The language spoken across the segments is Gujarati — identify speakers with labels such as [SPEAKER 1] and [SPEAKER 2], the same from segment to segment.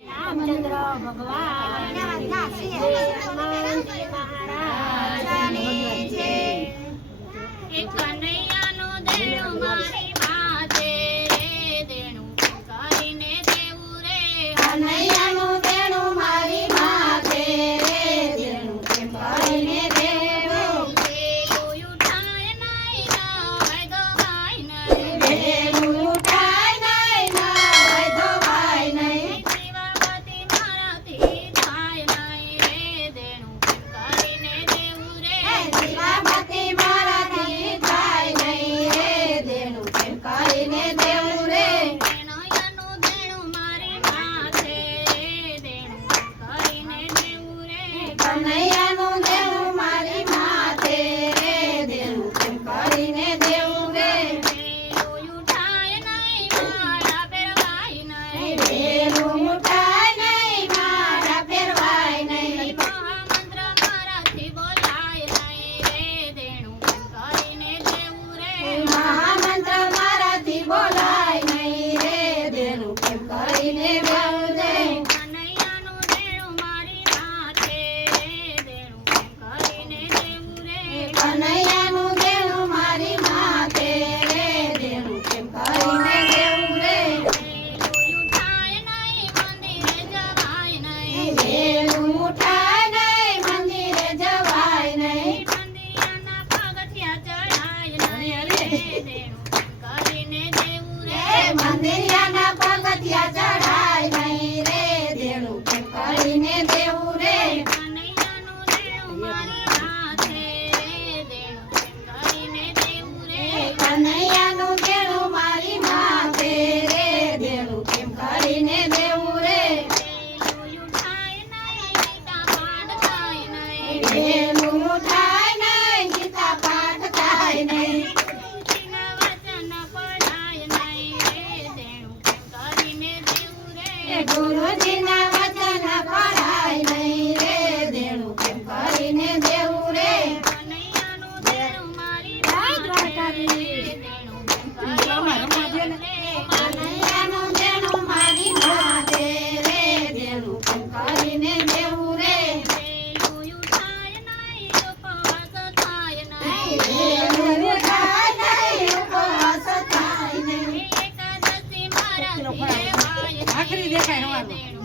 [SPEAKER 1] રામચંદ્ર ભગવાન.
[SPEAKER 2] અંધેરિયાના પગથિયા ચઢાય નહીં રે દેણું કરીને દેવું રે. કનૈયાનું દેણું મારી માથે રે દેણું
[SPEAKER 1] કેમ કરીને દેવું રે.
[SPEAKER 2] ગુરુજીના 别开
[SPEAKER 1] 上
[SPEAKER 2] 了。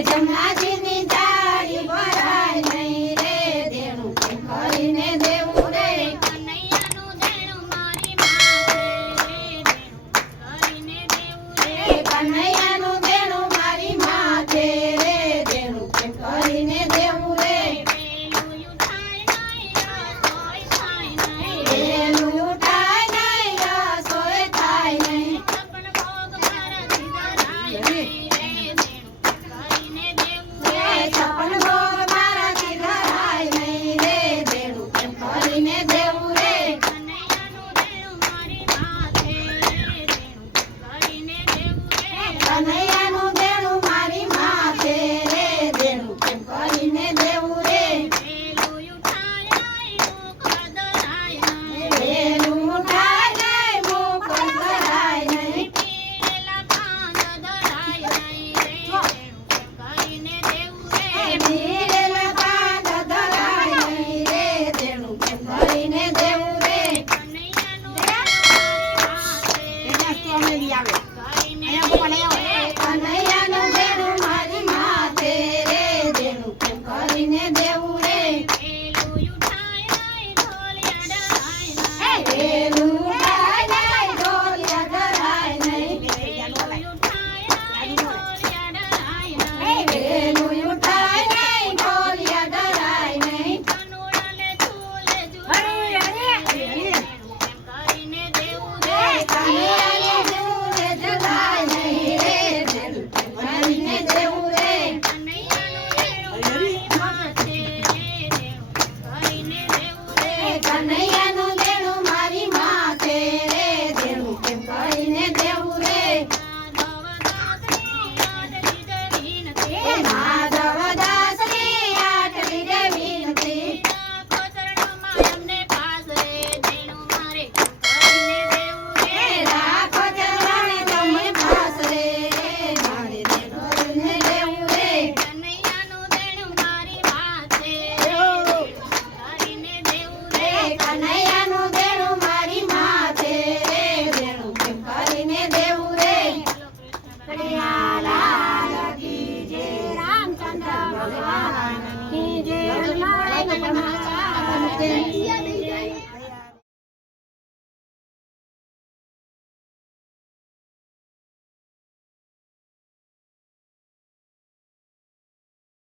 [SPEAKER 1] જમનાજીની તાળી ભરાય નહીં રે દેણું કરીને દેવું રે.
[SPEAKER 2] કનૈયાનું દેણું મારી માથે દેવું રે.
[SPEAKER 1] કનૈયાનું દેણું મારી માથે રે દેણું કરીને દેવું રે.
[SPEAKER 2] Yeah.